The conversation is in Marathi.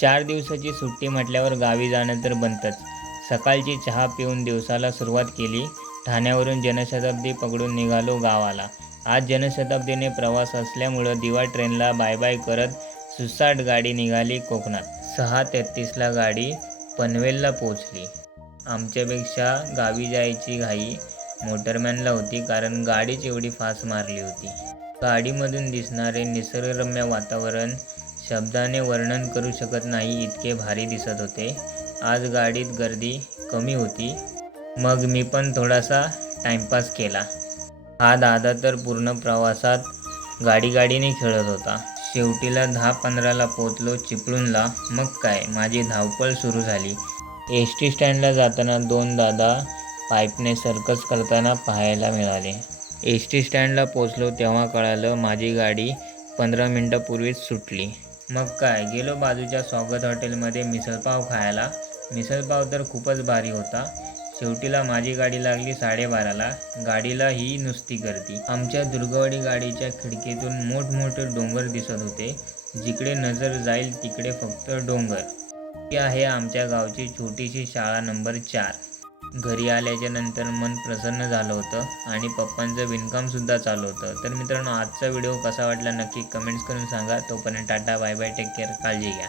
4 दिवसाची सुट्टी म्हटल्यावर गावी जाणं तर बनतंच. सकाळची चहा पिऊन दिवसाला सुरुवात केली. ठाण्यावरून जनशताब्दी पकडून निघालो गावाला. आज जनशताब्दीने प्रवास असल्यामुळं दिवा ट्रेनला बाय बाय करत सुसाट गाडी निघाली कोकणात. 6:33ला गाडी पनवेलला पोहोचली. आमच्यापेक्षा गावी जायची घाई मोटरमॅनला होती, कारण गाडीच एवढी फास्ट मारली होती. गाडीमधून दिसणारे निसर्गरम्य वातावरण शब्दाने वर्णन करू शकत नाही, इतके भारी दिसत होते. आज गाडीत गर्दी कमी होती, मग मी पण थोडासा टाइमपास केला. हा दादा तर पूर्ण प्रवासात गाडीने खेळत होता. शेवटीला 10:15ला पोचलो चिपळूणला. मग काय, माझी धावपळ सुरू झाली. एस टी स्टँडला जाताना 2 दादा पाईपने सर्कस करताना पाहायला मिळाले. एस टी स्टँडला पोचलो तेव्हा कळालं, माझी गाडी 15 मिनिटापूर्वीच सुटली. मग काय, गेलो बाजूच्या स्वागत हॉटेलमध्ये मिसळपाव खायला. मिसळपाव तर खूपच भारी होता. शेवटीला माझी गाडी लागली 12:30ला. गाडीला ही नुसती गर्दी. आमच्या दुर्गवाडी गाडीच्या खिडकीतून मोठमोठे डोंगर दिसत होते. जिकडे नजर जाईल तिकडे फक्त डोंगर. ही आहे आमच्या गावची छोटीशी शाळा नंबर 4. घरी आल्याच्या नंतर मन प्रसन्न झालं होतं आणि पप्पांचं विणकामसुद्धा चालू होतं. तर मित्रांनो, आजचा व्हिडिओ कसा वाटला नक्की कमेंट्स करून सांगा. तोपर्यंत tata, bye bye, take care, काळजी घ्या.